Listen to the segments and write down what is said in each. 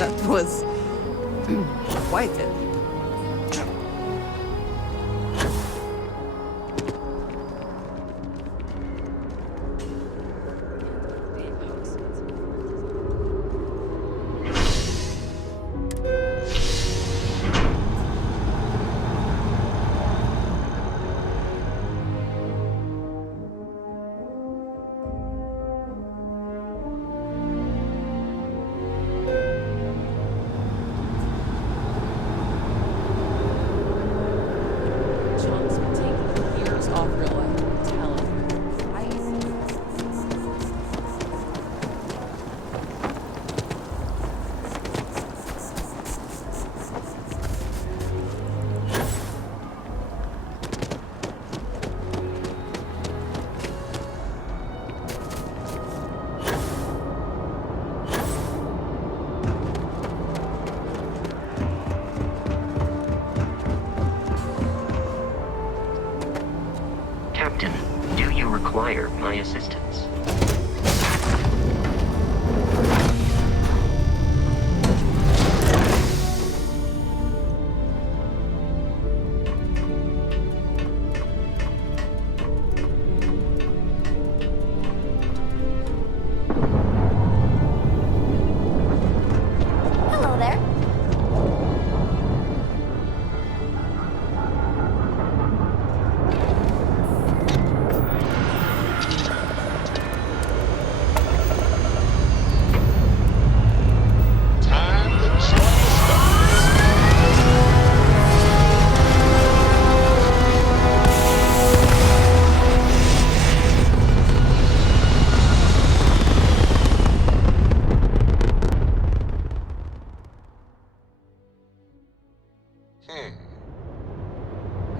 That was quite it. Captain, do you require my assistance? Hello there.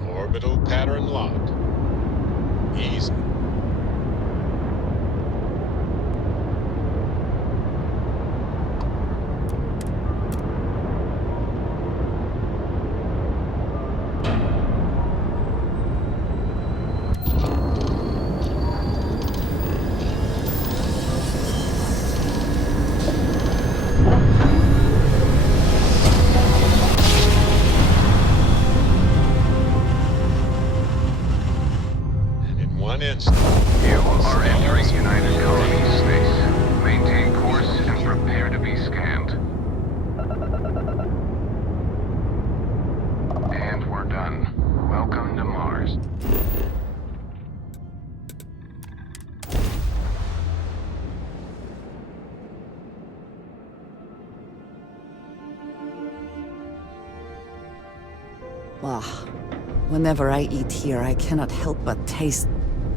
Orbital pattern locked. Easy. One instant. You are entering United Colony space. Maintain course and prepare to be scanned. And we're done. Welcome to Mars. Wow. Whenever I eat here, I cannot help but taste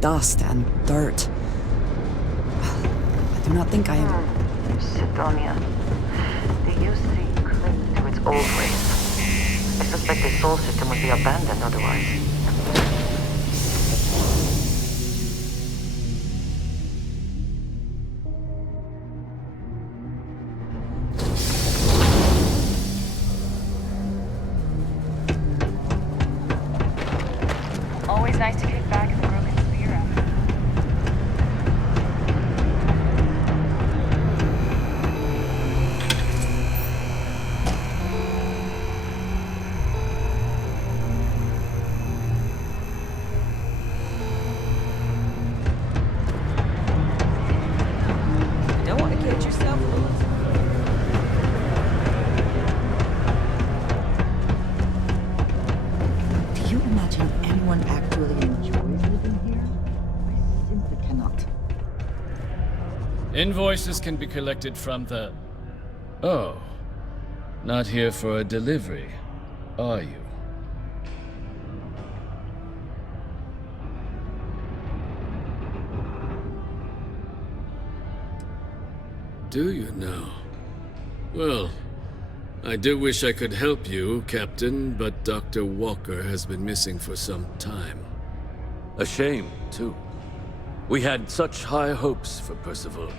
dust and dirt. I do not think I am... Sidonia. The UC clings to its old ways. I suspect the soul system would be abandoned otherwise. Always nice to kick back in the broken spear after. Don't want to get yourself fooled. Do you imagine anyone actually enjoys living here? I simply cannot. Invoices can be collected from the... Oh. Not here for a delivery, are you? Do you now? Well, I do wish I could help you, Captain, but Dr. Walker has been missing for some time. A shame, too. We had such high hopes for Percival.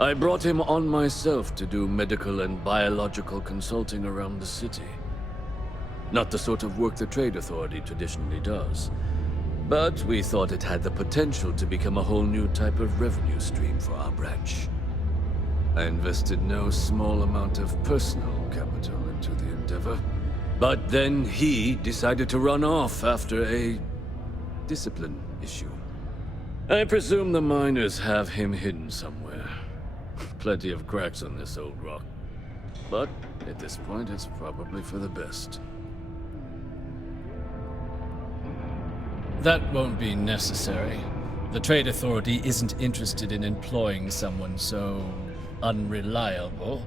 I brought him on myself to do medical and biological consulting around the city. Not the sort of work the Trade Authority traditionally does. But we thought it had the potential to become a whole new type of revenue stream for our branch. I invested no small amount of personal capital into the endeavor. But then he decided to run off after a discipline issue. I presume the miners have him hidden somewhere. Plenty of cracks on this old rock. But at this point, it's probably for the best. That won't be necessary. The Trade Authority isn't interested in employing someone so unreliable.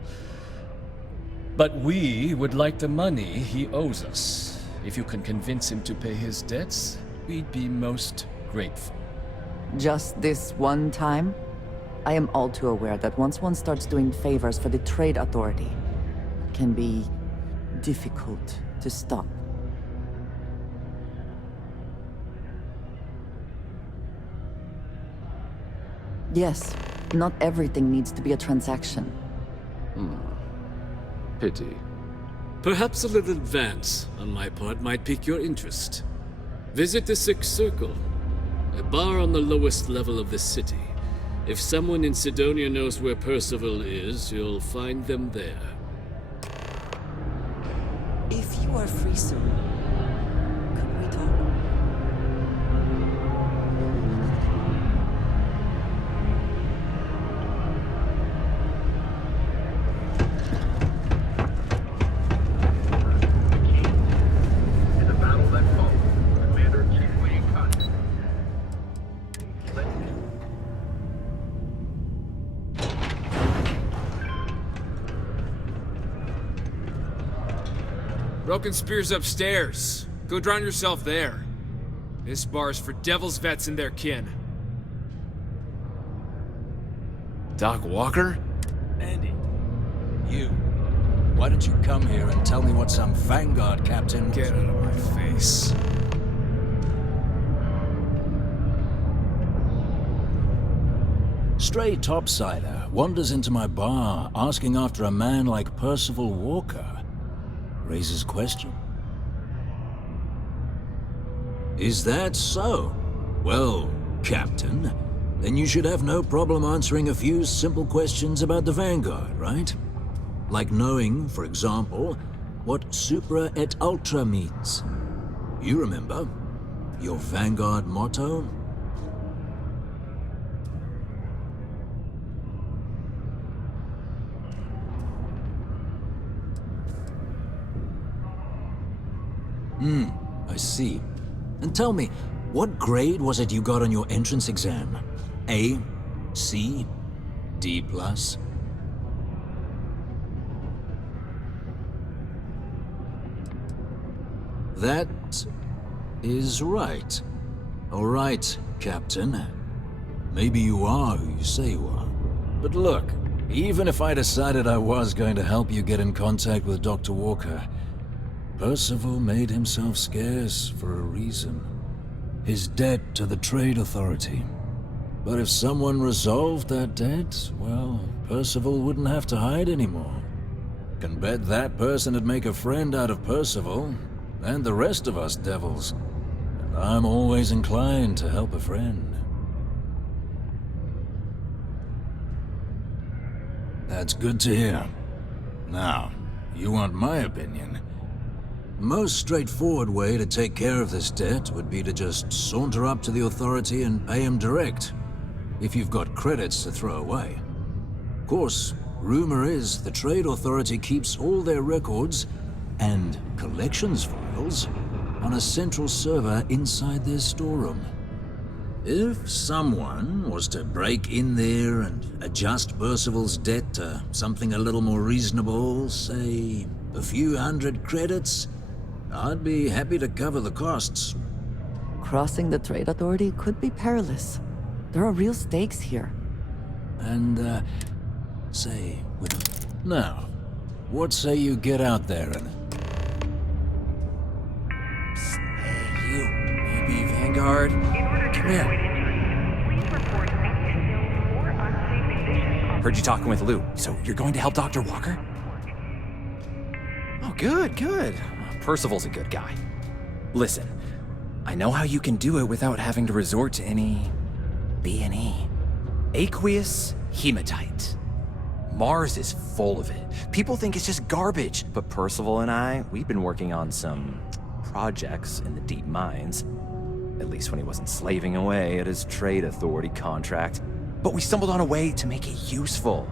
But we would like the money he owes us. If you can convince him to pay his debts, we'd be most grateful. Just this one time? I am all too aware that once one starts doing favors for the Trade Authority, it can be difficult to stop. Yes, not everything needs to be a transaction. Pity. Perhaps a little advance on my part might pique your interest. Visit the Sixth Circle, a bar on the lowest level of the city. If someone in Sidonia knows where Percival is, you'll find them there. If you are free soon, could we talk? In the battle that followed, Commander-in-Chief William Cotton. Broken Spear's upstairs. Go drown yourself there. This bar's for Devil's Vets and their kin. Doc Walker? Andy, you. Why don't you come here and tell me what some Vanguard captain... Get out of my face. Stray topsider wanders into my bar asking after a man like Percival Walker. Raises question. Is that so? Well, Captain, then you should have no problem answering a few simple questions about the Vanguard, right? Like knowing, for example, what Supra et Ultra means. You remember? Your Vanguard motto? I see. And tell me, what grade was it you got on your entrance exam? A? C? D+? That is right. All right, Captain. Maybe you are who you say you are. But look, even if I decided I was going to help you get in contact with Dr. Walker, Percival made himself scarce for a reason. His debt to the Trade Authority. But if someone resolved that debt, well, Percival wouldn't have to hide anymore. Can bet that person would make a friend out of Percival, and the rest of us devils. And I'm always inclined to help a friend. That's good to hear. Now, you want my opinion? Most straightforward way to take care of this debt would be to just saunter up to the Authority and pay him direct, if you've got credits to throw away. Of course, rumor is the Trade Authority keeps all their records and collections files on a central server inside their storeroom. If someone was to break in there and adjust Percival's debt to something a little more reasonable, say a few hundred credits, I'd be happy to cover the costs. Crossing the Trade Authority could be perilous. There are real stakes here. And, Now, what say you get out there and... Hey, you. Maybe Vanguard? Come here. Please report any spills or unsafe conditions. Heard you talking with Lou, so you're going to help Dr. Walker? Oh, good, good. Percival's a good guy. Listen, I know how you can do it without having to resort to any... B&E. Aqueous hematite. Mars is full of it. People think it's just garbage. But Percival and I, we've been working on some projects in the deep mines. At least when he wasn't slaving away at his trade authority contract. But we stumbled on a way to make it useful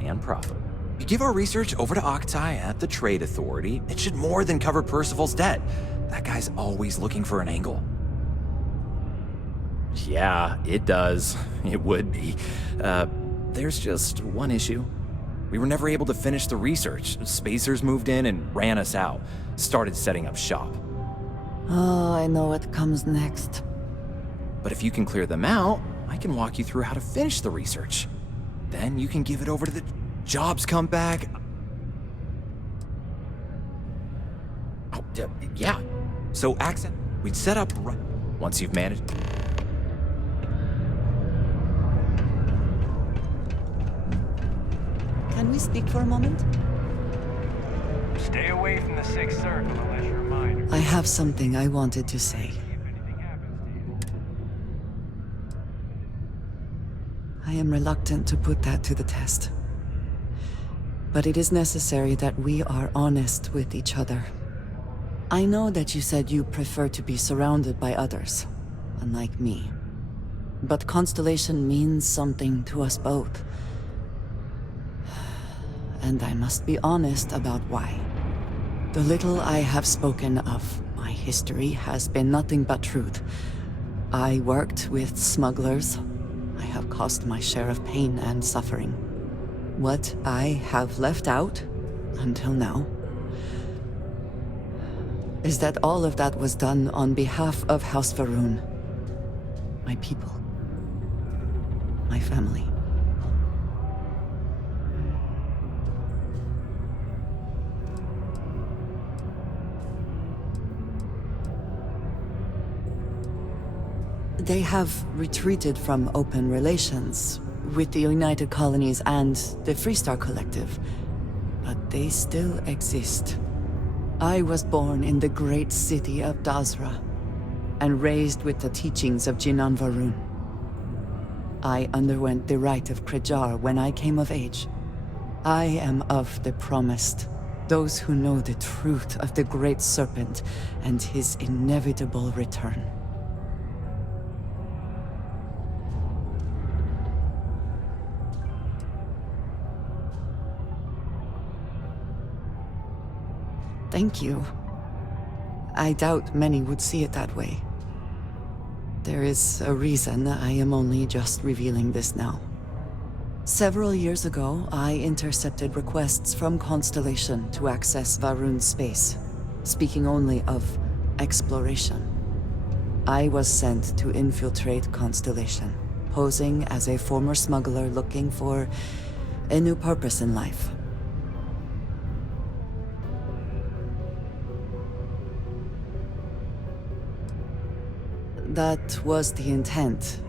and profitable. You give our research over to Octai at the trade authority, it should more than cover Percival's debt. That guy's always looking for an angle. Yeah, it does. It would be. There's just one issue. We were never able to finish the research. Spacers moved in and ran us out. Started setting up shop. Oh, I know what comes next. But if you can clear them out, I can walk you through how to finish the research. Then you can give it over to the jobs come back. Oh, yeah. So access, we'd set up right once you've managed. Can we speak for a moment? Stay away from the Sixth Circle unless you're a minor. I have something I wanted to say. I am reluctant to put that to the test. But it is necessary that we are honest with each other. I know that you said you prefer to be surrounded by others, unlike me. But Constellation means something to us both. And I must be honest about why. The little I have spoken of my history has been nothing but truth. I worked with smugglers. I have caused my share of pain and suffering. What I have left out, until now, is that all of that was done on behalf of House Varun. My people. My family. They have retreated from open relations with the United Colonies and the Freestar Collective, but they still exist. I was born in the great city of Dazra, and raised with the teachings of Jinan Varun. I underwent the rite of Krejar when I came of age. I am of the promised, those who know the truth of the Great Serpent and his inevitable return. Thank you. I doubt many would see it that way. There is a reason I am only just revealing this now. Several years ago, I intercepted requests from Constellation to access Varun's space, speaking only of exploration. I was sent to infiltrate Constellation, posing as a former smuggler looking for a new purpose in life. That was the intent,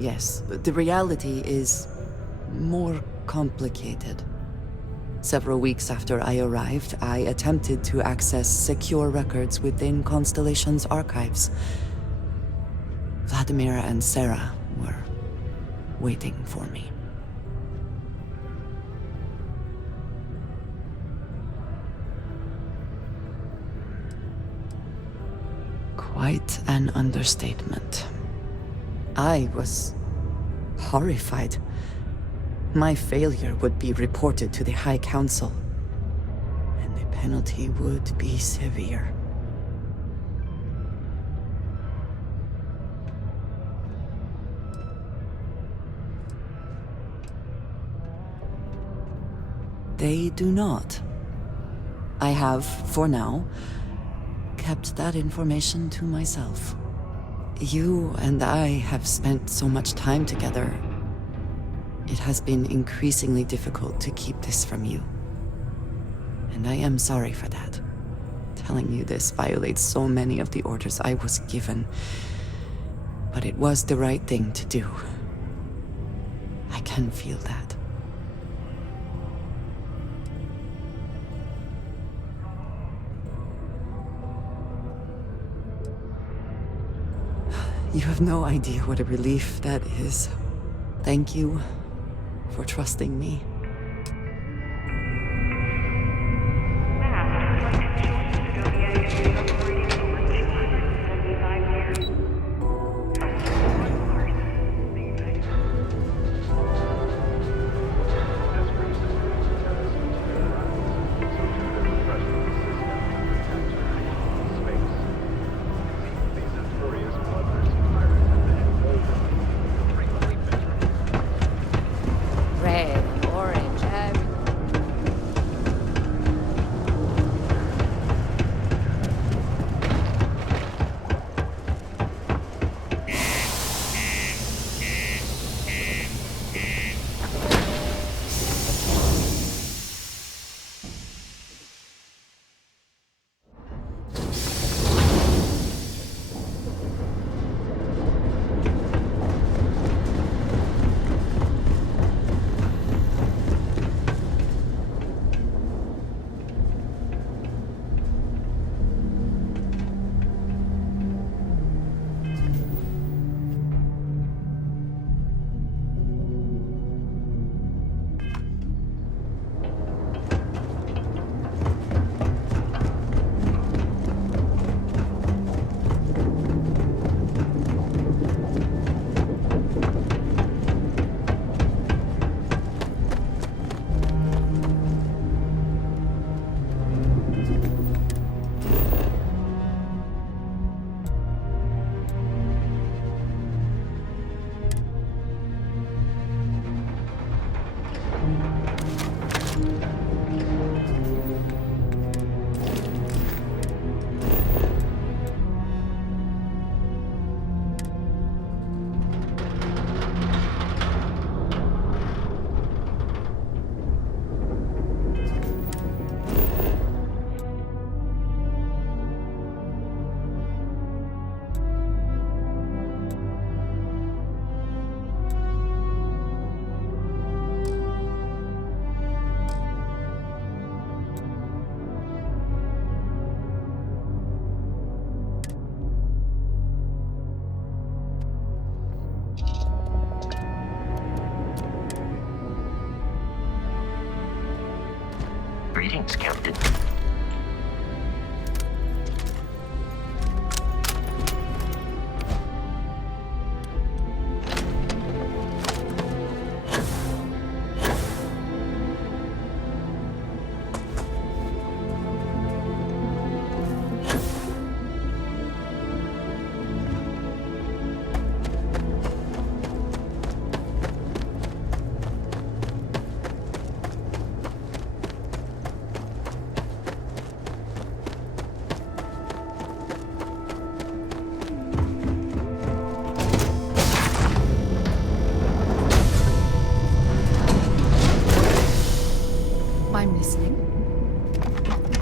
yes. But the reality is more complicated. Several weeks after I arrived, I attempted to access secure records within Constellation's archives. Vladimir and Sarah were waiting for me. Quite an understatement. I was horrified. My failure would be reported to the High Council, and the penalty would be severe. They do not. I have, for now, kept that information to myself. You and I have spent so much time together. It has been increasingly difficult to keep this from you. And I am sorry for that. Telling you this violates so many of the orders I was given. But it was the right thing to do. I can feel that. You have no idea what a relief that is. Thank you for trusting me.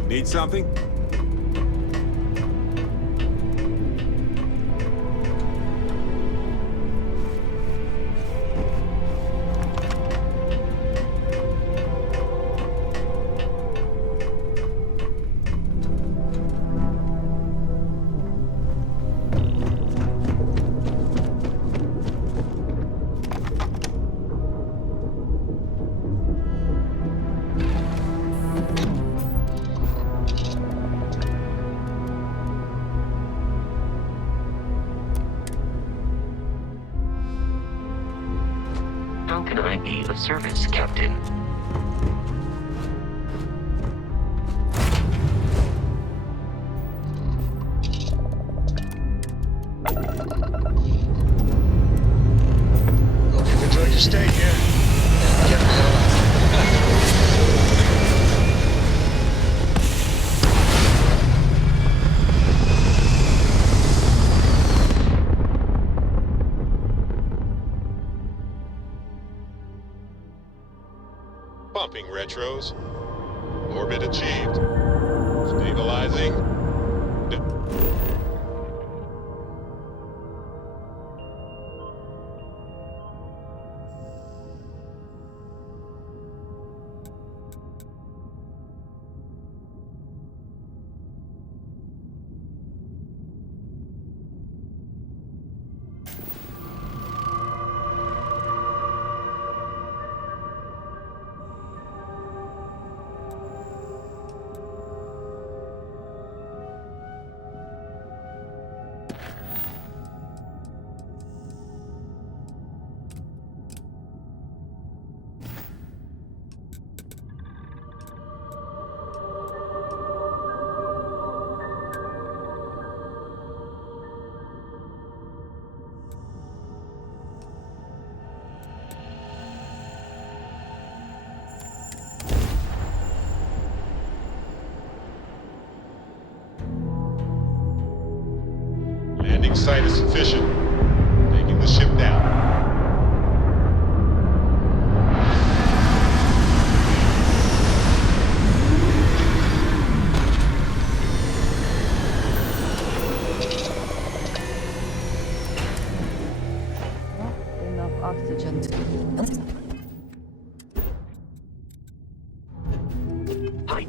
Need something? How can I be of service, Captain? Hope you've enjoyed your stay here. And get the hell out. Pumping retros. Orbit achieved. Stabilizing. Landing site is sufficient. Taking the ship down. Not enough oxygen to... Hi.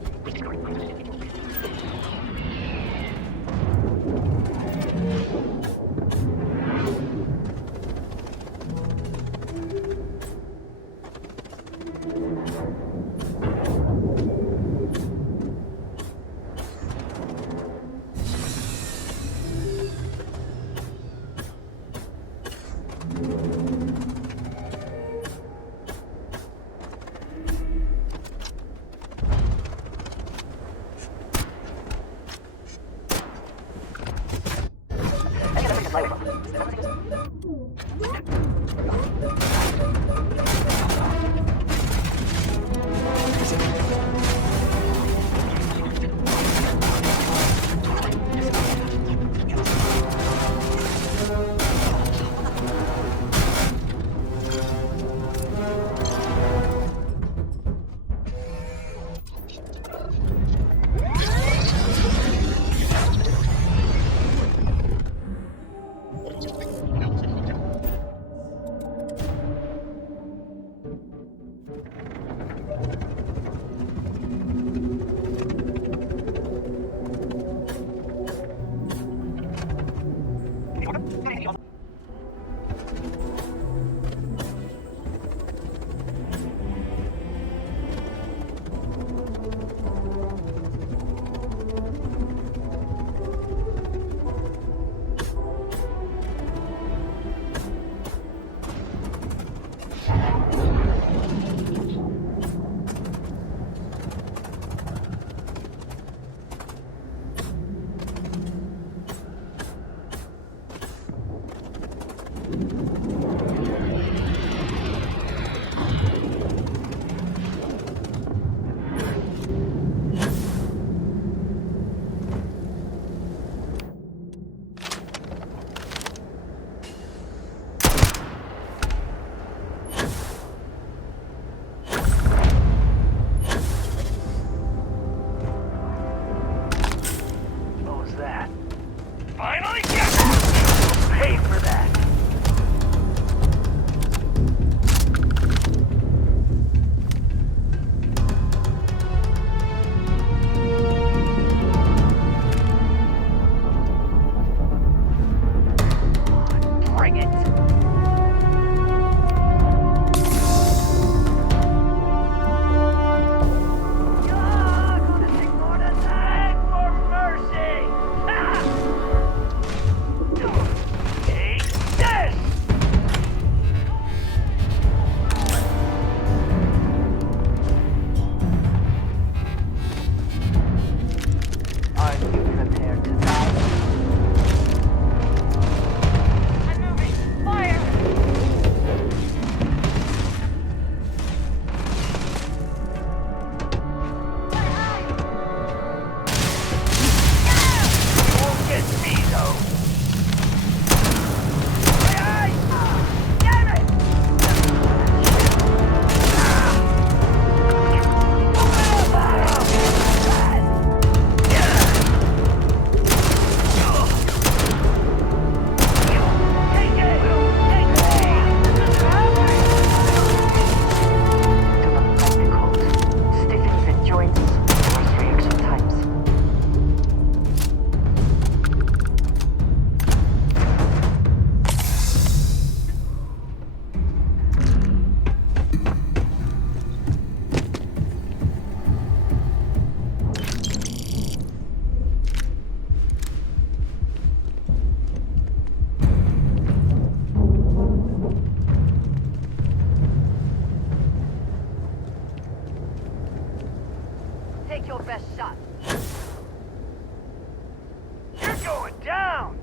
You're going down!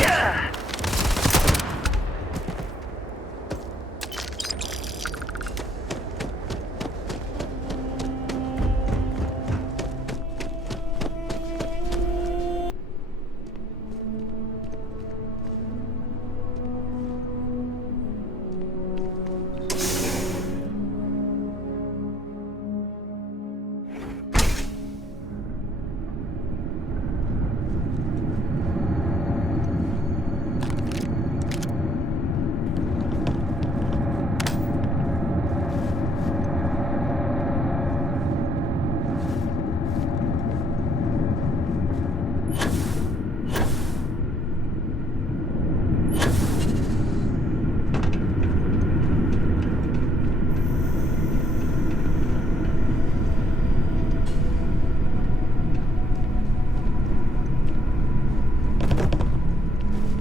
Yeah!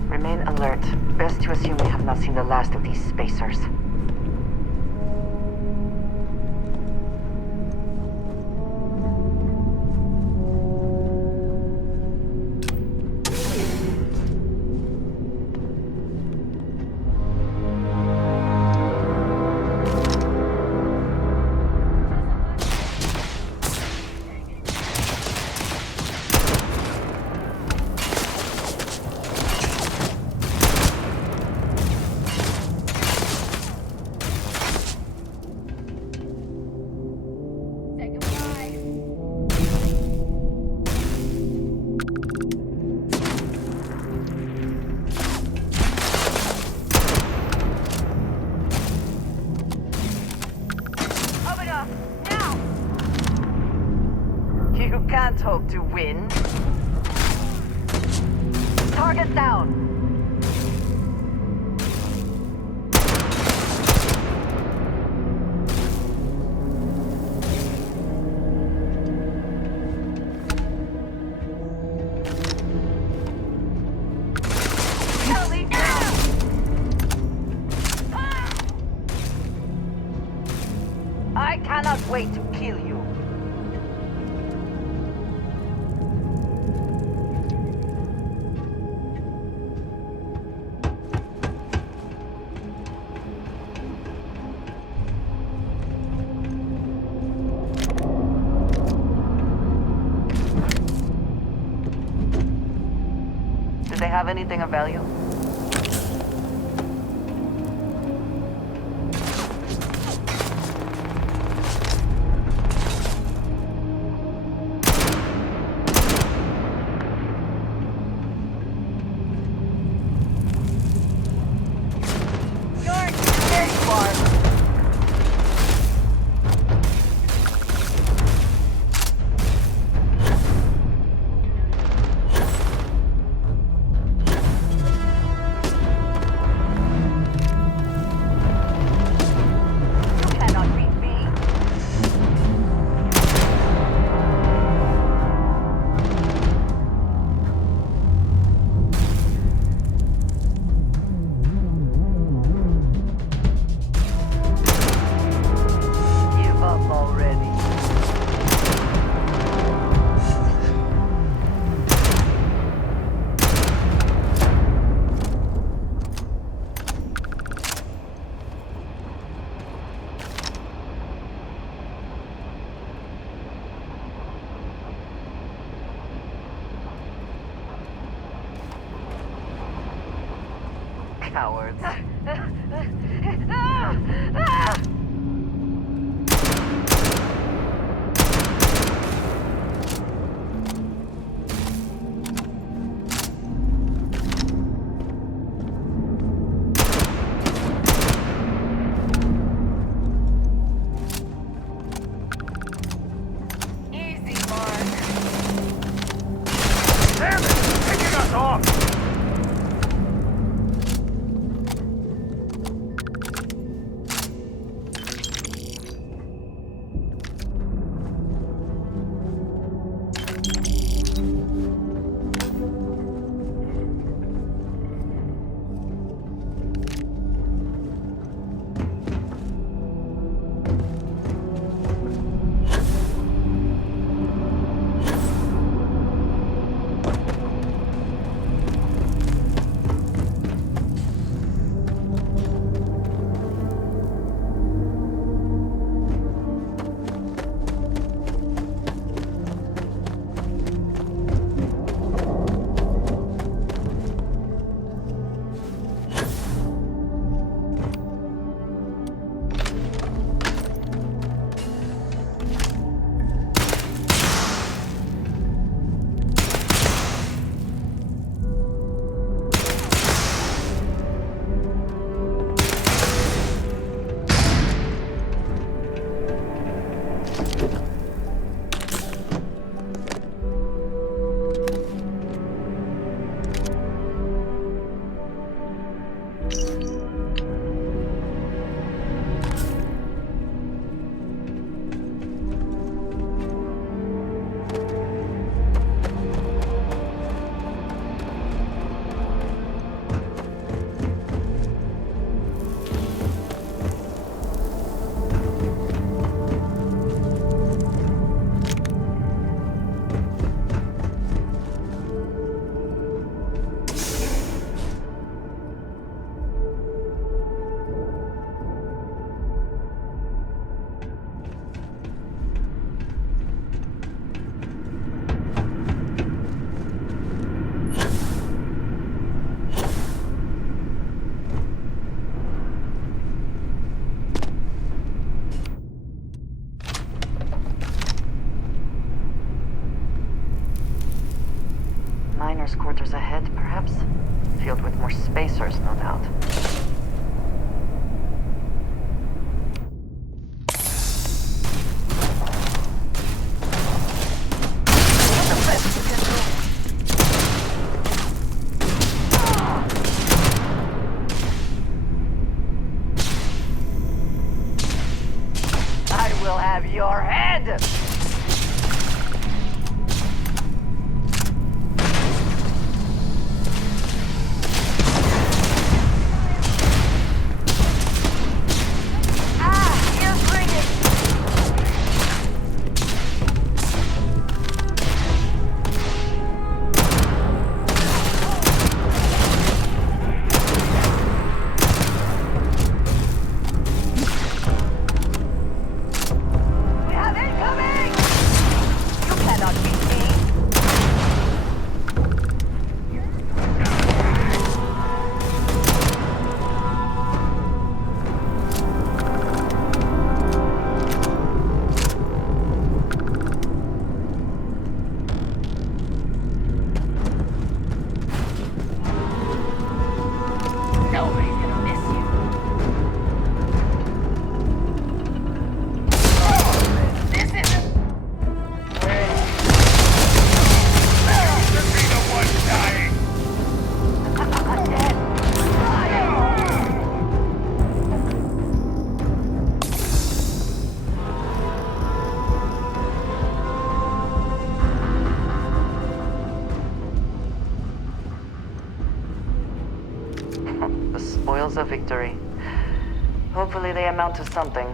Remain alert. Best to assume we have not seen the last of these spacers. You can't hope to win. Target down. Kelly, down! I cannot wait to kill you. Do they have anything of value? There you are. You cannot beat me. Give up already. Cowards. Easy, Mark. Damn it! Taking us off! governor's quarters ahead, perhaps? Filled with more spacers, no doubt. I will have your head! The spoils of victory. Hopefully they amount to something.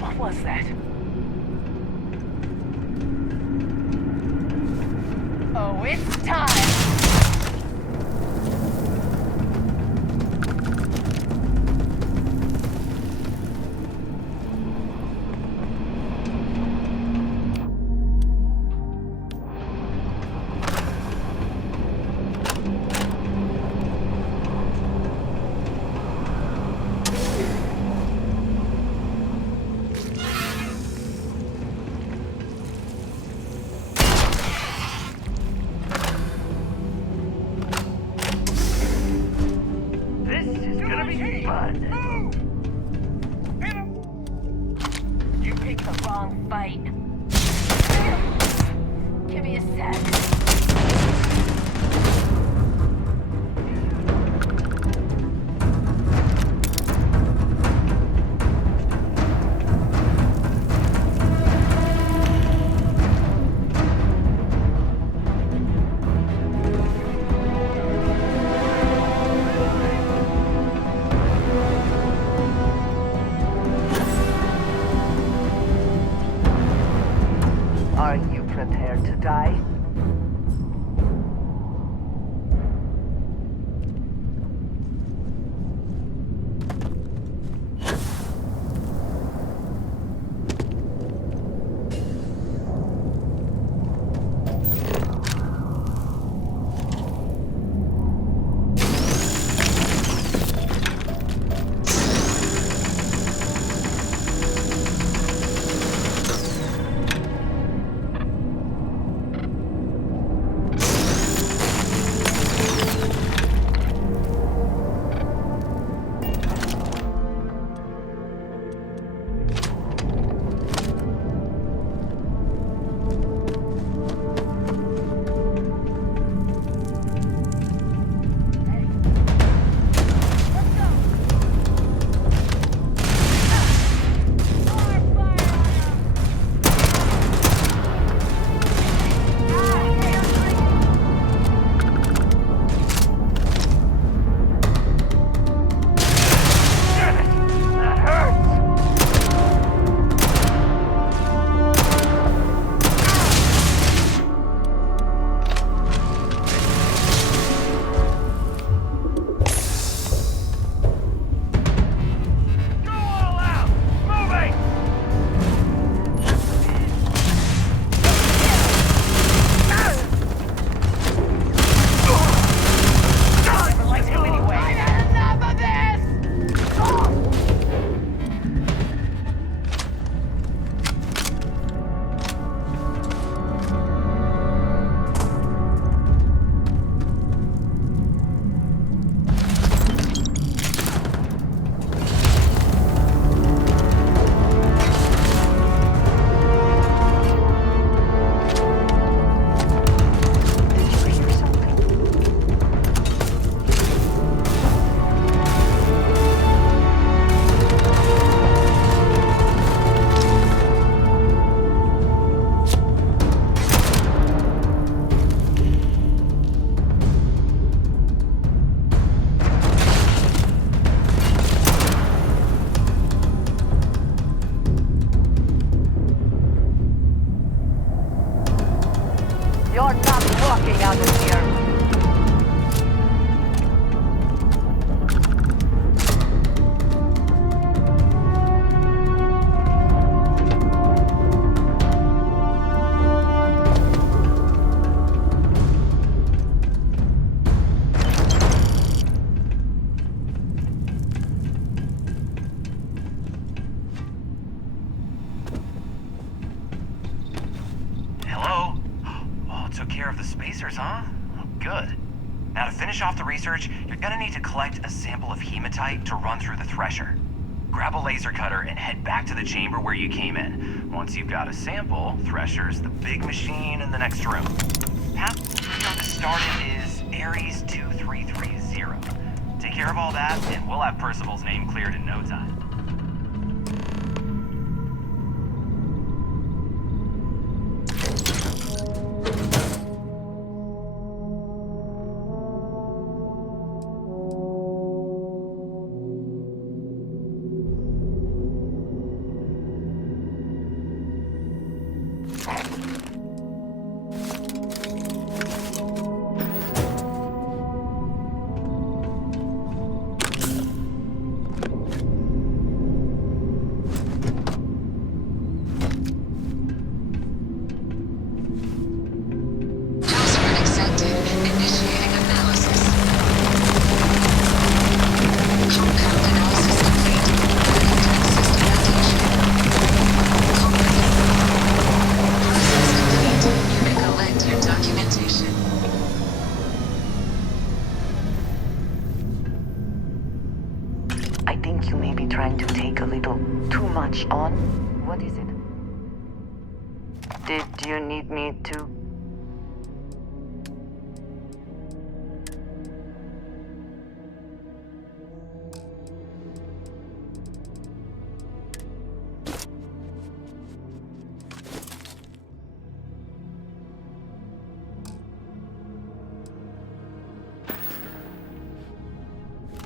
What was that? Oh, it's time! You picked the wrong fight. Give me a sec. Are you prepared to die? Good. Now to finish off the research, you're gonna need to collect a sample of hematite to run through the thresher. Grab a laser cutter and head back to the chamber where you came in. Once you've got a sample, Thresher's the big machine in the next room. Path to start it is Ares 2330. Take care of all that, and we'll have Percival's name cleared in no time. I think you may be trying to take a little too much on. What is it? Did you need me to?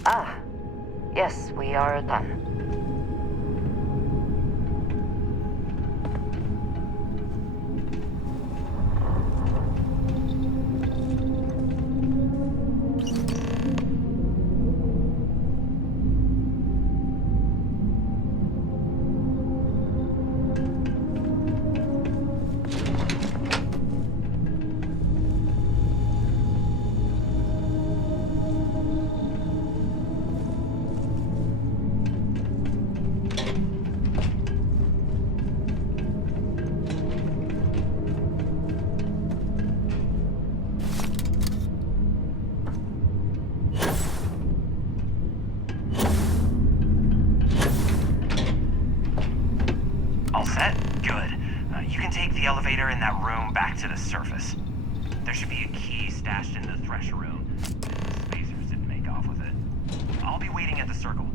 Ah, yes, we are done. All set? Good. You can take the elevator in that room back to the surface. There should be a key stashed in the thresher room. The spacers didn't make off with it. I'll be waiting at the circle.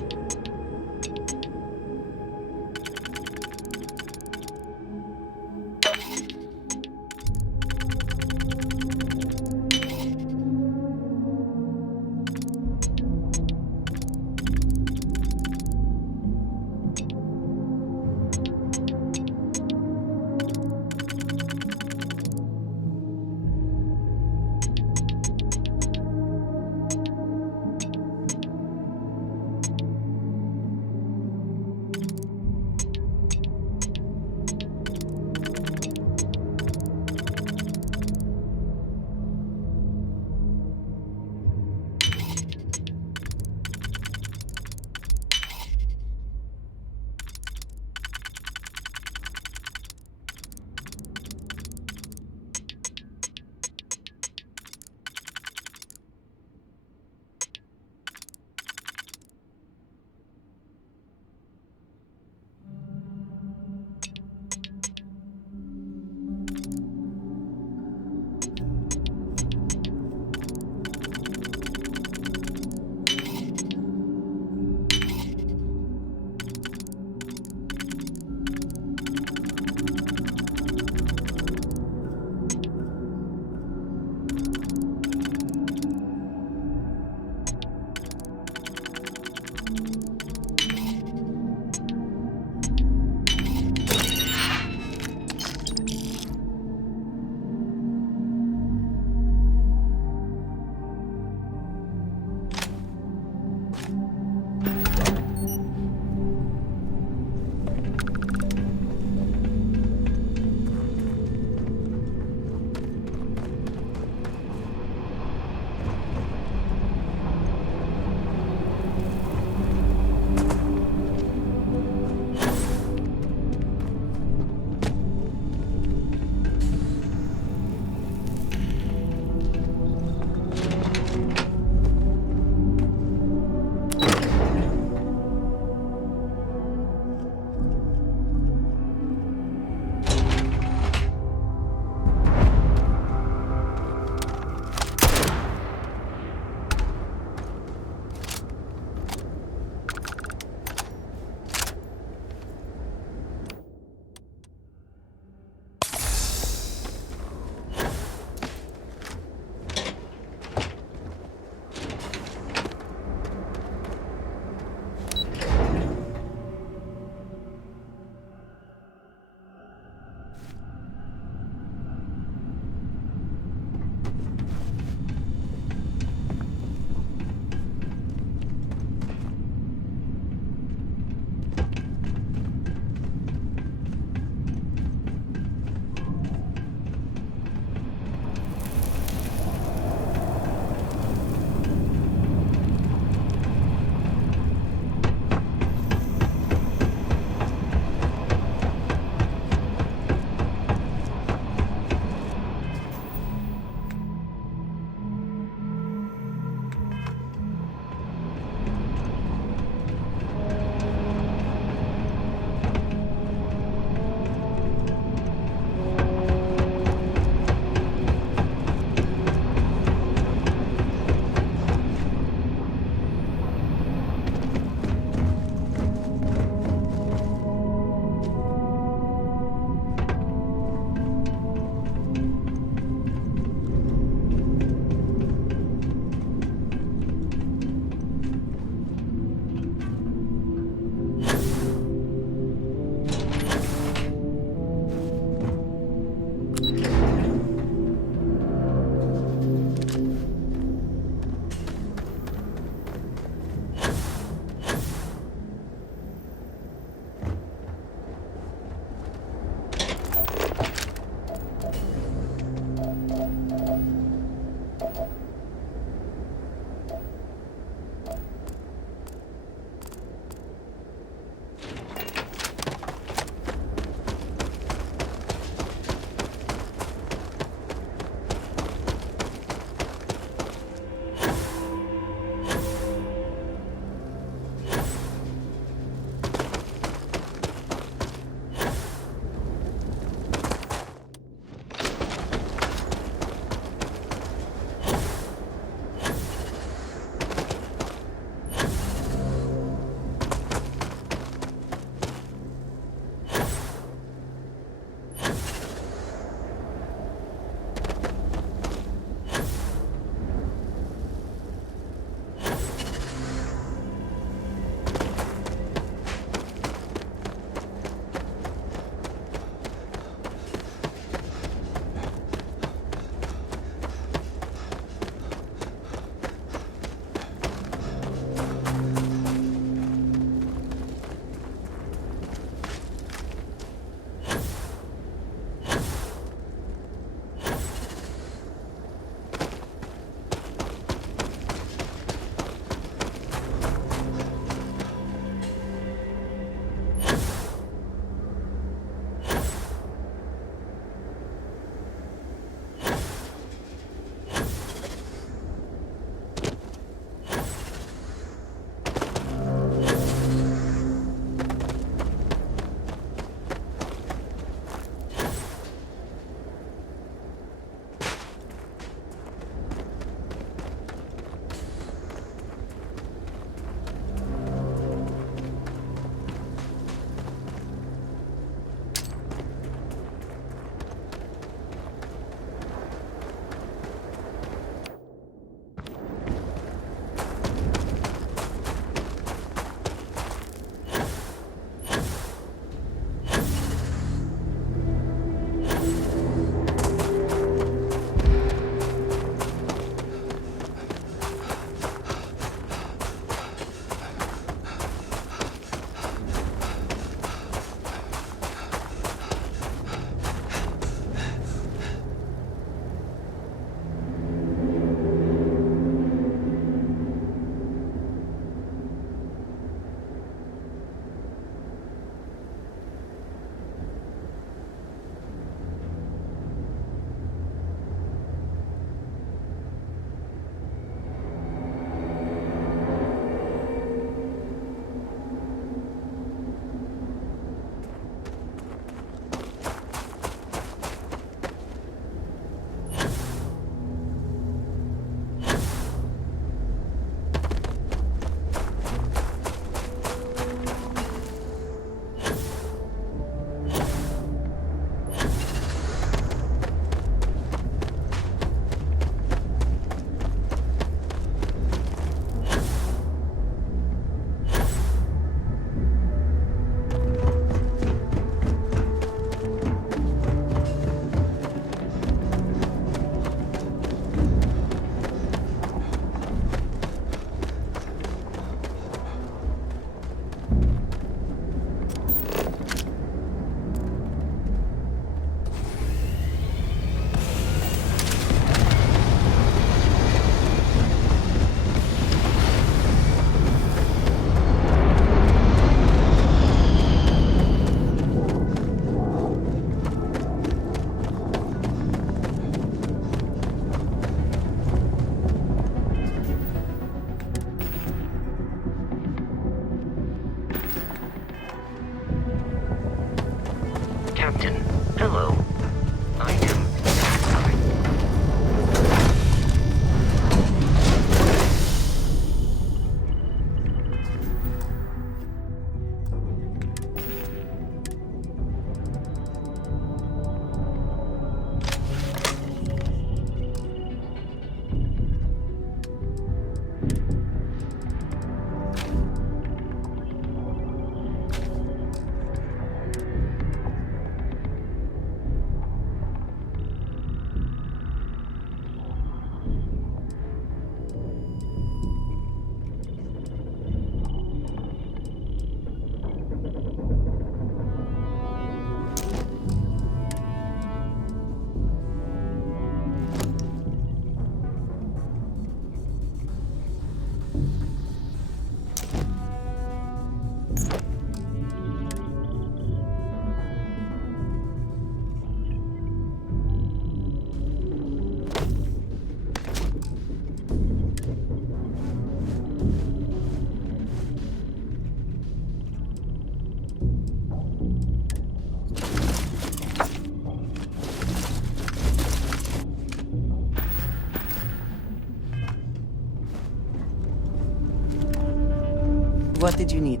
What did you need?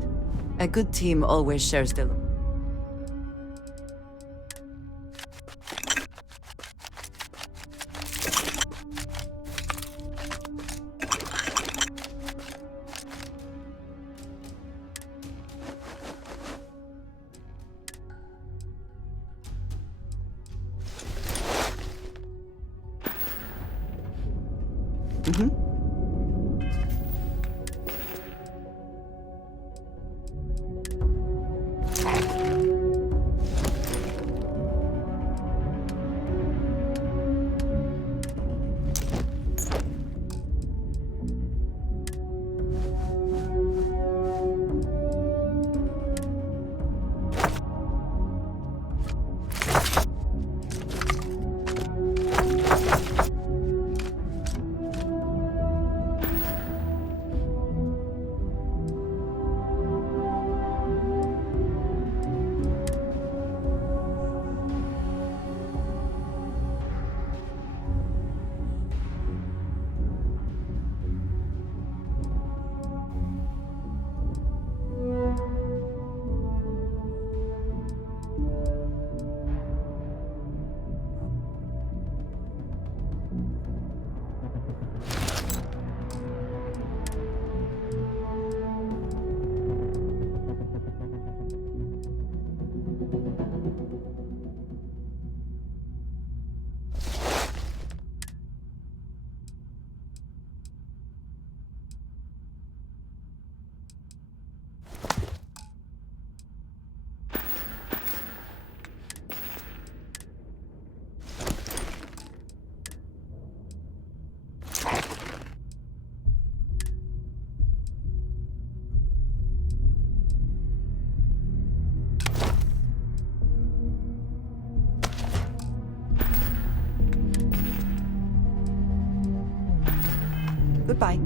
A good team always shares the... Goodbye.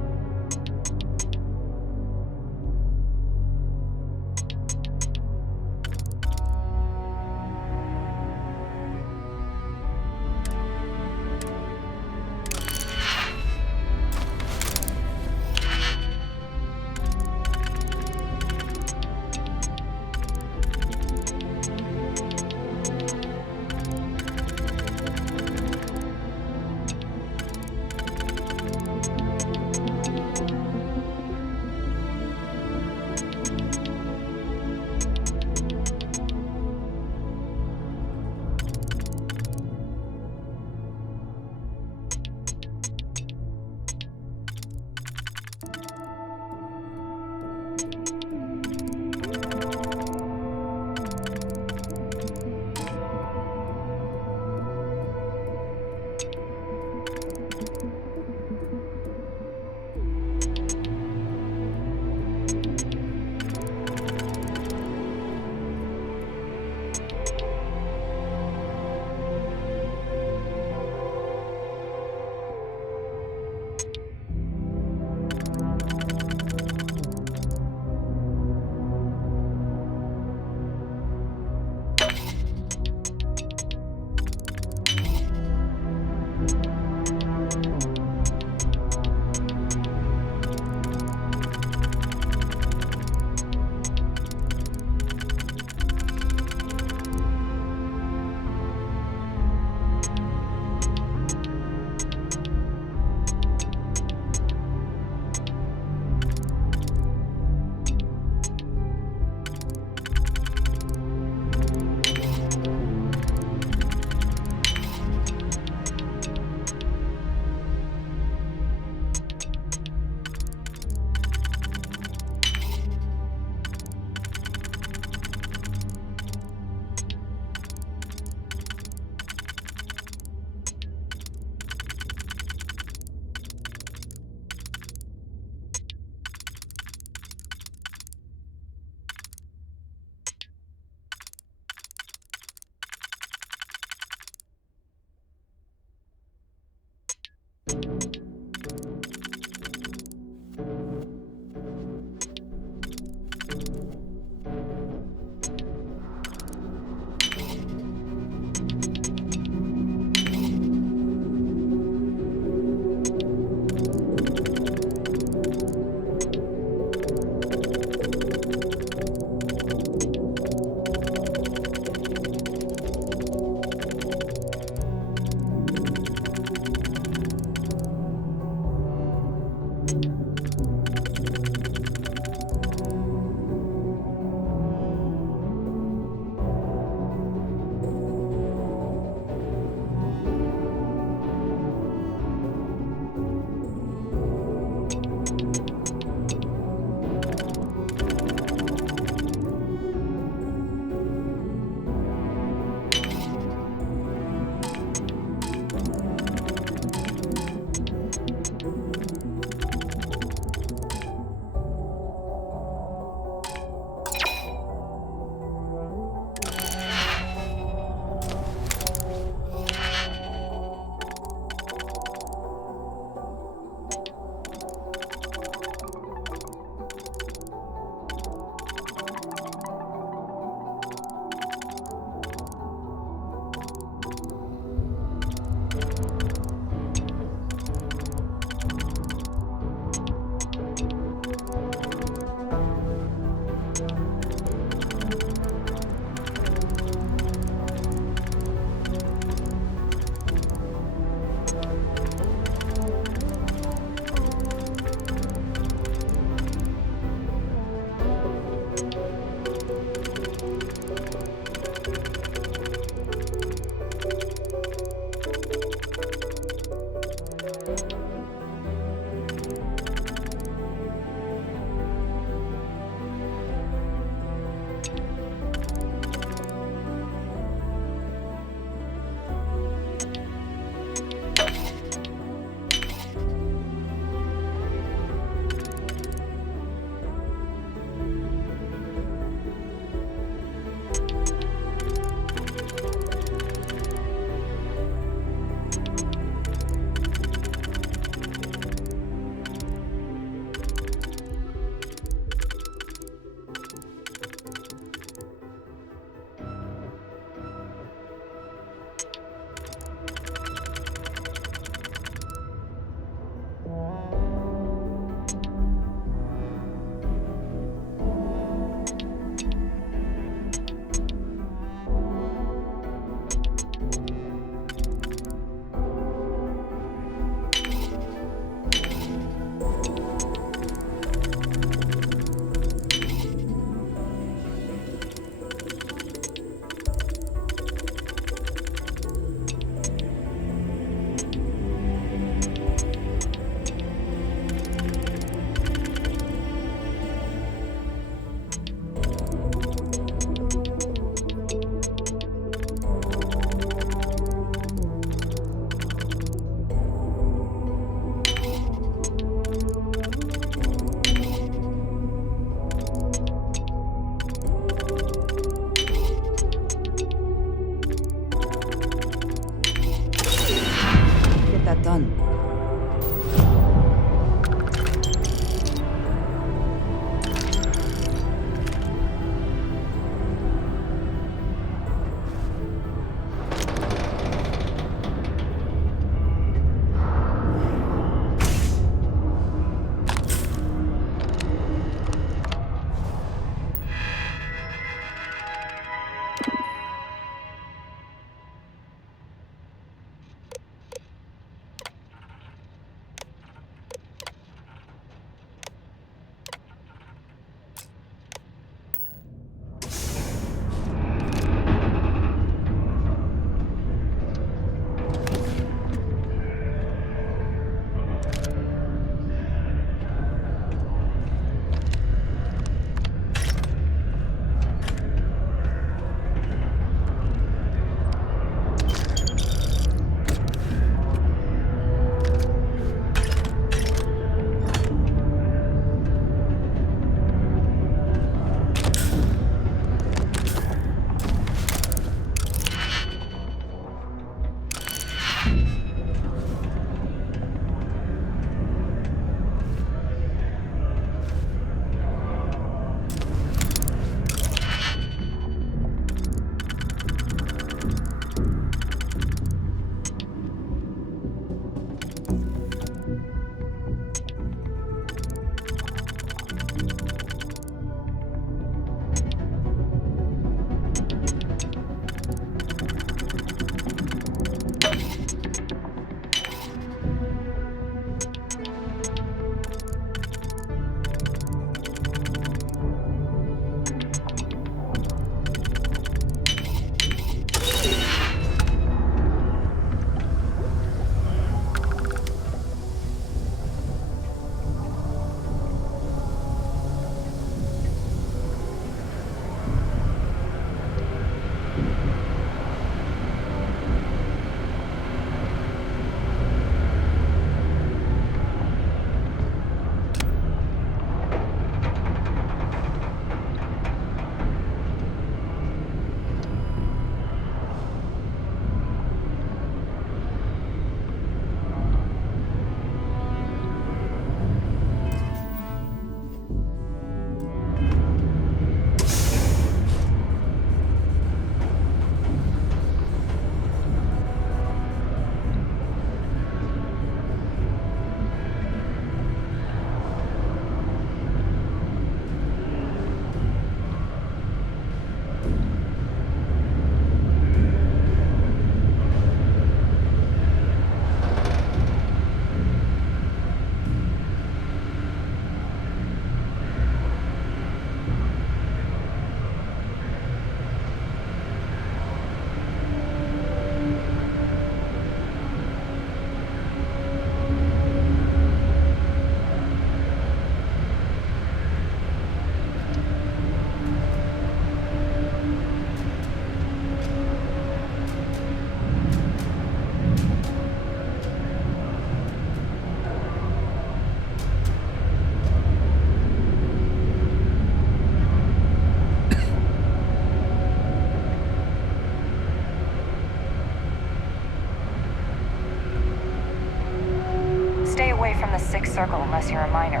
Circle unless you're a minor.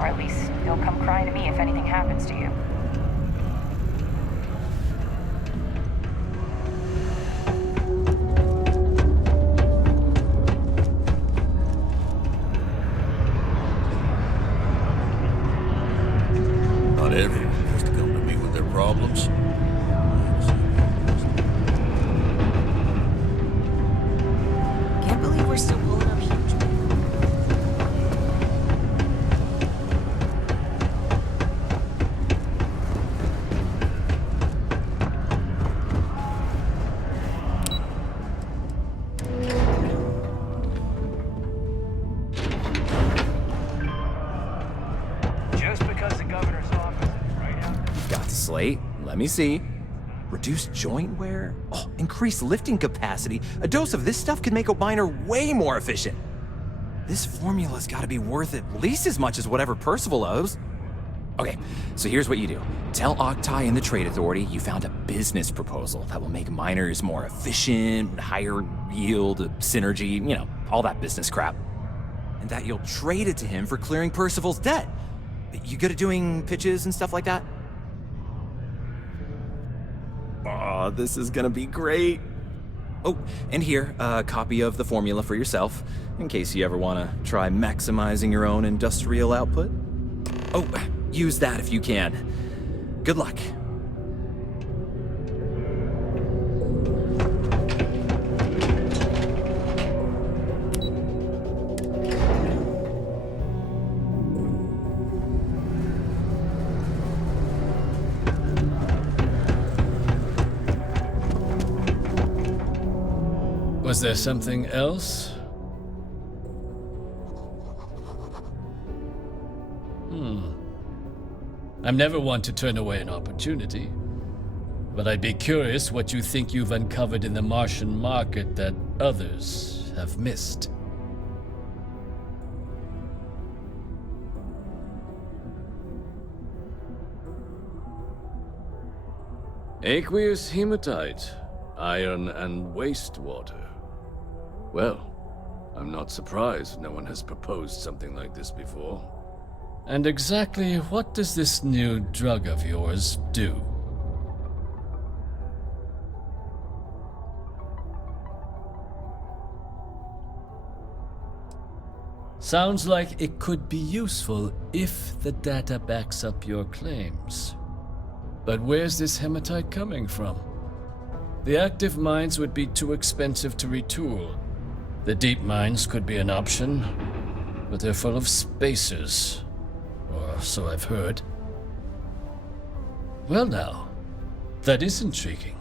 Or at least, you'll come crying to me if anything happens to you. Not everyone has to come to me with their problems. Can't believe we're still pulling up huge. Just because the governor's office is right out there. Got the slate. Let me see. Reduced joint wear? Oh, increased lifting capacity. A dose of this stuff could make a miner way more efficient. This formula's gotta be worth at least as much as whatever Percival owes. Okay, so here's what you do. Tell Octai and the Trade Authority you found a business proposal that will make miners more efficient, higher yield, synergy, you know, all that business crap. And that you'll trade it to him for clearing Percival's debt. You good at doing pitches and stuff like that? Oh, this is gonna be great. Oh, and here, a copy of the formula for yourself, in case you ever wanna try maximizing your own industrial output. Oh, use that if you can. Good luck. Was there something else? I'm never one to turn away an opportunity, but I'd be curious what you think you've uncovered in the Martian market that others have missed. Aqueous hematite, iron and wastewater. Well, I'm not surprised no one has proposed something like this before. And exactly what does this new drug of yours do? Sounds like it could be useful if the data backs up your claims. But where's this hematite coming from? The active mines would be too expensive to retool. The deep mines could be an option, but they're full of spacers. Or so I've heard. Well now, that is intriguing.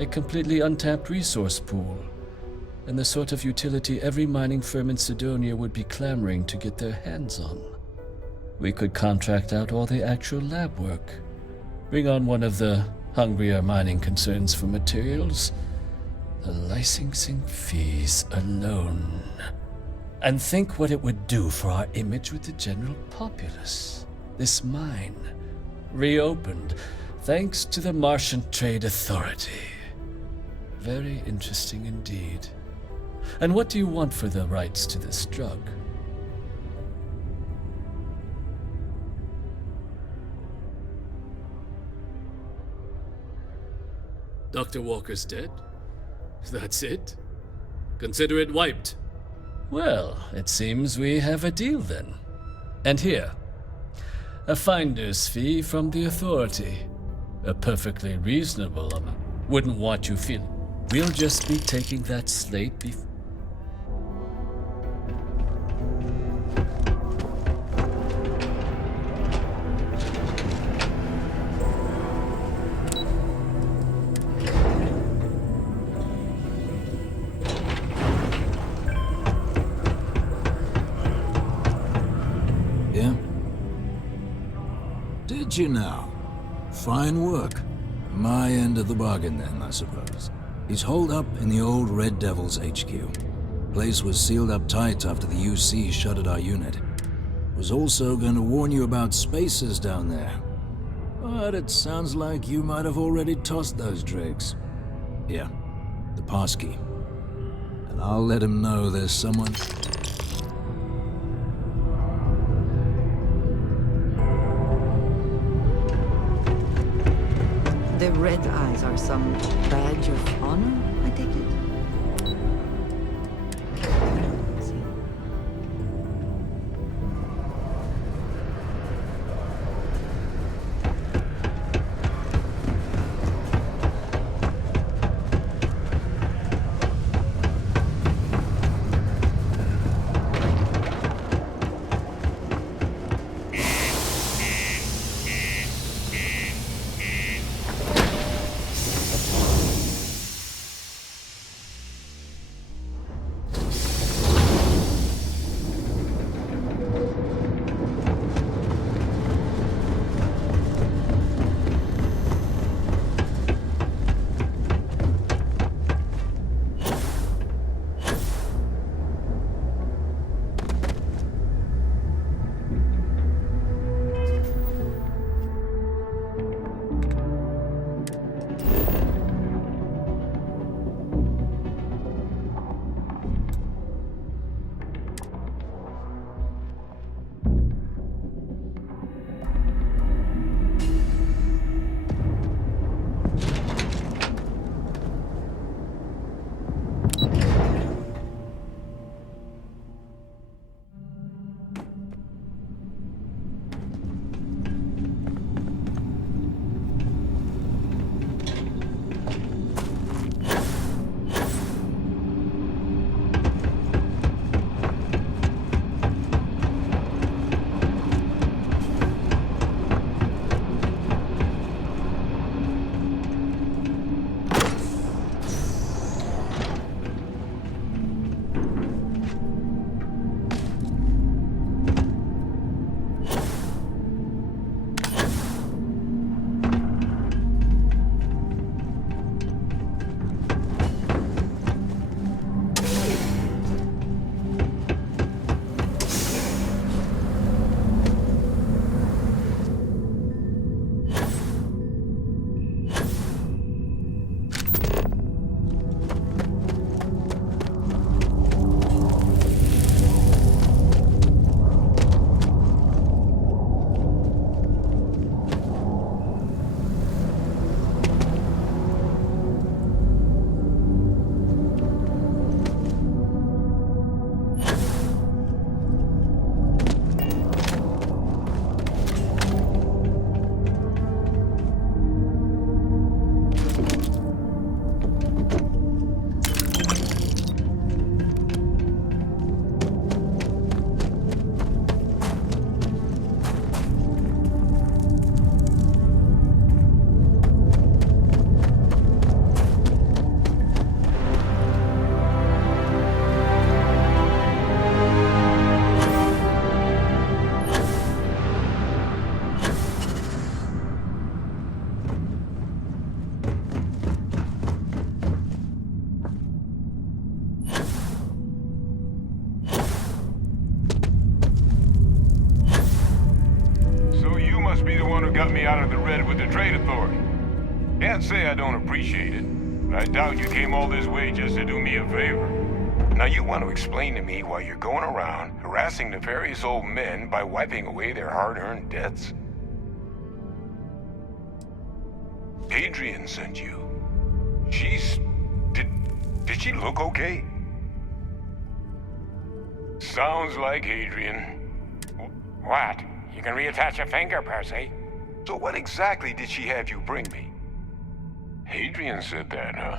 A completely untapped resource pool, and the sort of utility every mining firm in Sidonia would be clamoring to get their hands on. We could contract out all the actual lab work, bring on one of the hungrier mining concerns for materials, the licensing fees alone. And think what it would do for our image with the general populace. This mine, reopened, thanks to the Martian Trade Authority. Very interesting indeed. And what do you want for the rights to this drug? Dr. Walker's dead? That's it? Consider it wiped. Well, it seems we have a deal then. And here, a finder's fee from the authority. A perfectly reasonable amount. Wouldn't want you feeling. We'll just be taking that slate before. Did you now? Fine work. My end of the bargain then, I suppose. He's holed up in the old Red Devil's HQ. Place was sealed up tight after the UC shuttered our unit. Was also going to warn you about spacers down there. But it sounds like you might have already tossed those drakes. Here, the passkey. And I'll let him know there's someone... The red eyes are some badge of honor, I take it? Got me out of the red with the trade authority. Can't say I don't appreciate it, but I doubt you came all this way just to do me a favor. Now you want to explain to me why you're going around harassing nefarious old men by wiping away their hard-earned debts? Adrian sent you. Did she look okay? Sounds like Adrian. What? You can reattach a finger, Percy. So what exactly did she have you bring me? Adrian said that, huh?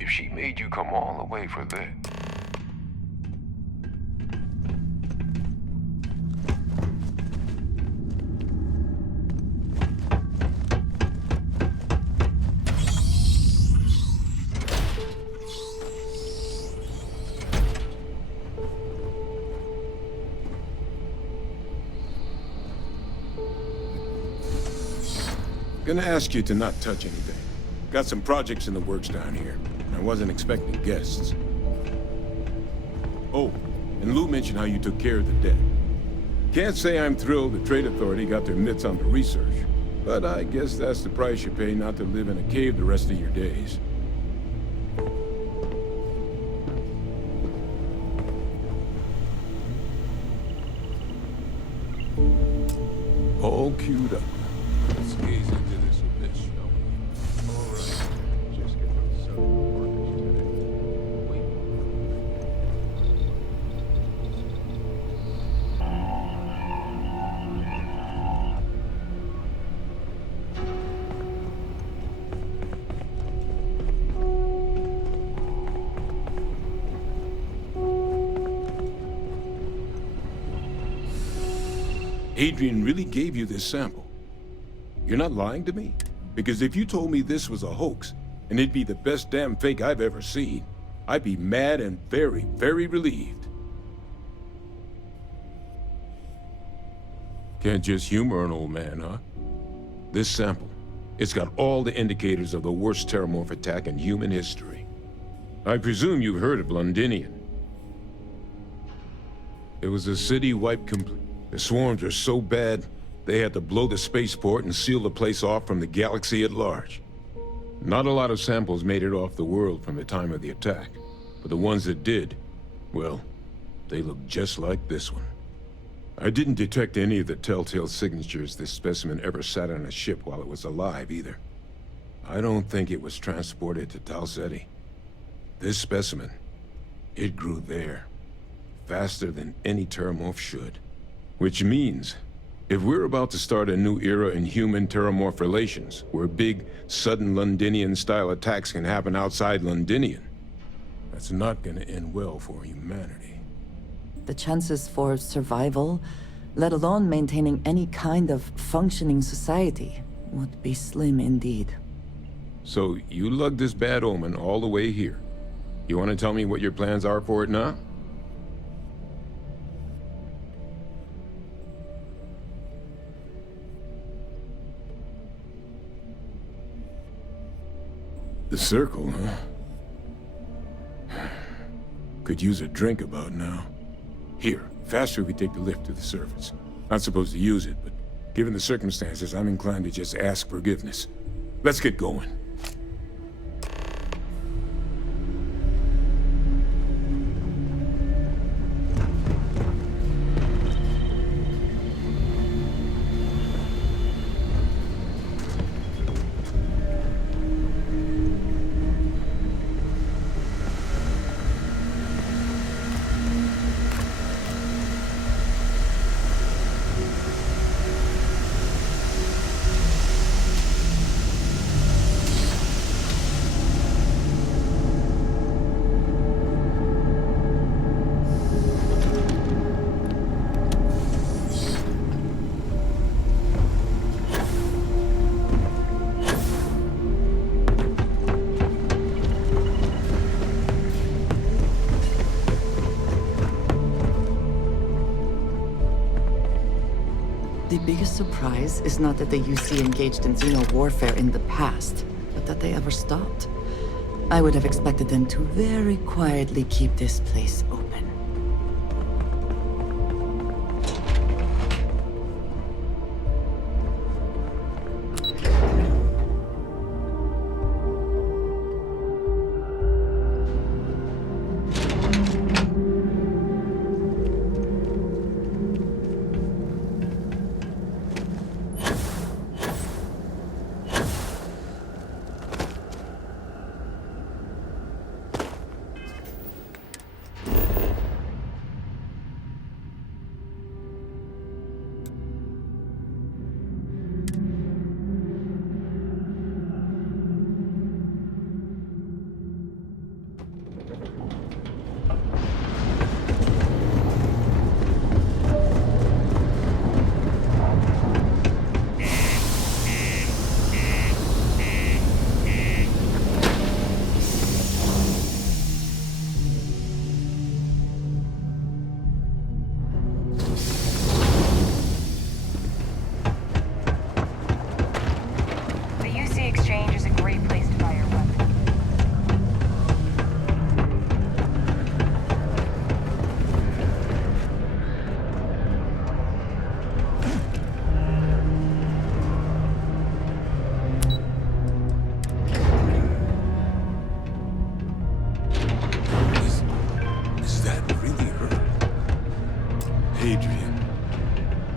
If she made you come all the way for that. Gonna ask you to not touch anything. Got some projects in the works down here. I wasn't expecting guests. Oh, and Lou mentioned how you took care of the debt. Can't say I'm thrilled the Trade Authority got their mitts on the research, but I guess that's the price you pay not to live in a cave the rest of your days. All queued up. Let's gaze into this abyss, shall we? Adrian really gave you this sample. You're not lying to me? Because if you told me this was a hoax, and it'd be the best damn fake I've ever seen, I'd be mad and very, very relieved. Can't just humor an old man, huh? This sample, it's got all the indicators of the worst terramorph attack in human history. I presume you've heard of Londinian. It was a city wiped complete. The swarms were so bad, they had to blow the spaceport and seal the place off from the galaxy at large. Not a lot of samples made it off the world from the time of the attack, but the ones that did, well, they look just like this one. I didn't detect any of the telltale signatures this specimen ever sat on a ship while it was alive, either. I don't think it was transported to Tau Ceti. This specimen, it grew there, faster than any terramorph should. Which means, if we're about to start a new era in human-terramorph relations, where big, sudden Londinian-style attacks can happen outside Londinian, that's not gonna end well for humanity. The chances for survival, let alone maintaining any kind of functioning society, would be slim indeed. So, you lugged this bad omen all the way here. You want to tell me what your plans are for it now? The circle, huh? Could use a drink about now. Here, faster we take the lift to the surface. Not supposed to use it, but given the circumstances, I'm inclined to just ask forgiveness. Let's get going. The biggest surprise is not that the UC engaged in xeno warfare in the past, but that they ever stopped. I would have expected them to very quietly keep this place open.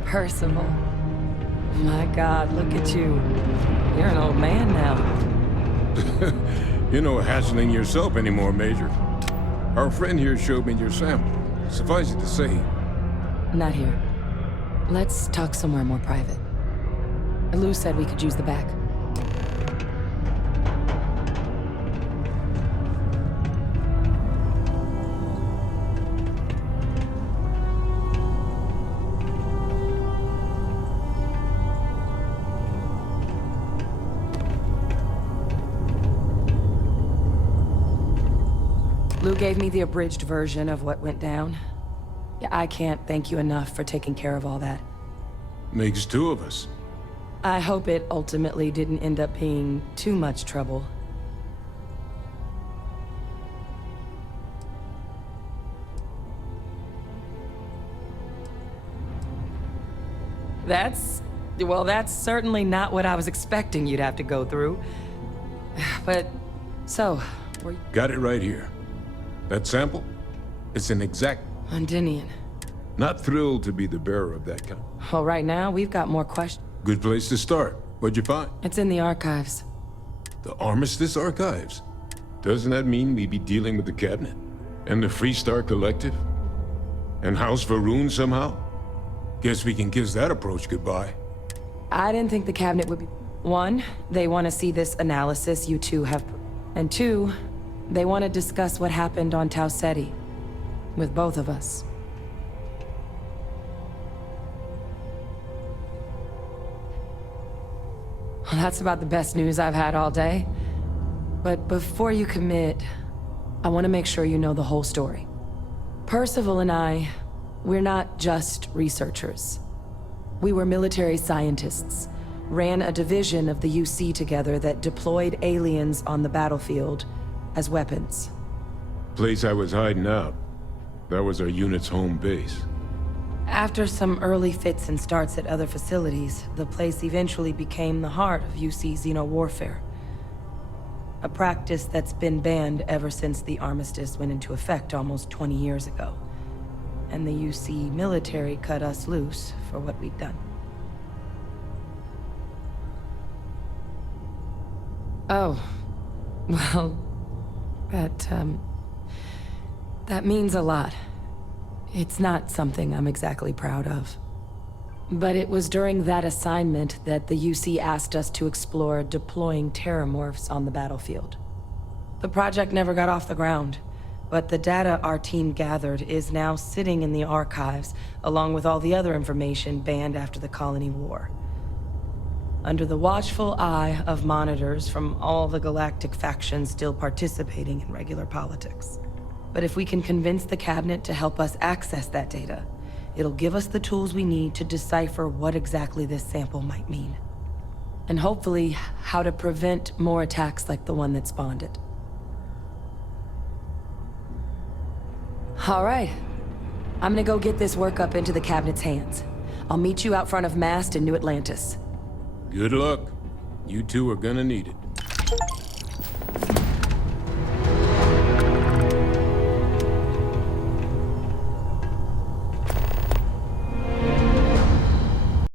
Percival. My God, look at you. You're an old man now. You're no hatchling yourself anymore, Major. Our friend here showed me your sample. Suffice it to say... Not here. Let's talk somewhere more private. Lou said we could use the back. gave me the abridged version of what went down. Yeah, I can't thank you enough for taking care of all that. Makes two of us. I hope it ultimately didn't end up being too much trouble. Well, that's certainly not what I was expecting you'd have to go through. But, so, were you... Got it right here. That sample? It's an exact... Londinian. Not thrilled to be the bearer of that kind. Well, right now, we've got more questions. Good place to start. What'd you find? It's in the archives. The Armistice Archives? Doesn't that mean we'd be dealing with the Cabinet? And the Freestar Collective? And House Varun somehow? Guess we can kiss that approach goodbye. I didn't think the Cabinet would be... One, they want to see this analysis you two have... And two, they want to discuss what happened on Tau Ceti. With both of us. Well, that's about the best news I've had all day. But before you commit, I want to make sure you know the whole story. Percival and I, we're not just researchers. We were military scientists, ran a division of the UC together that deployed aliens on the battlefield as weapons. Place I was hiding out. That was our unit's home base. After some early fits and starts at other facilities, the place eventually became the heart of UC xeno-warfare. A practice that's been banned ever since the armistice went into effect almost 20 years ago. And the UC military cut us loose for what we'd done. Oh, well, that means a lot. It's not something I'm exactly proud of. But it was during that assignment that the UC asked us to explore deploying terramorphs on the battlefield. The project never got off the ground, but the data our team gathered is now sitting in the archives, along with all the other information banned after the Colony War. Under the watchful eye of monitors from all the galactic factions still participating in regular politics. But if we can convince the Cabinet to help us access that data, it'll give us the tools we need to decipher what exactly this sample might mean. And hopefully, how to prevent more attacks like the one that spawned it. All right. I'm gonna go get this work up into the Cabinet's hands. I'll meet you out front of Mast in New Atlantis. Good luck. You two are gonna need it.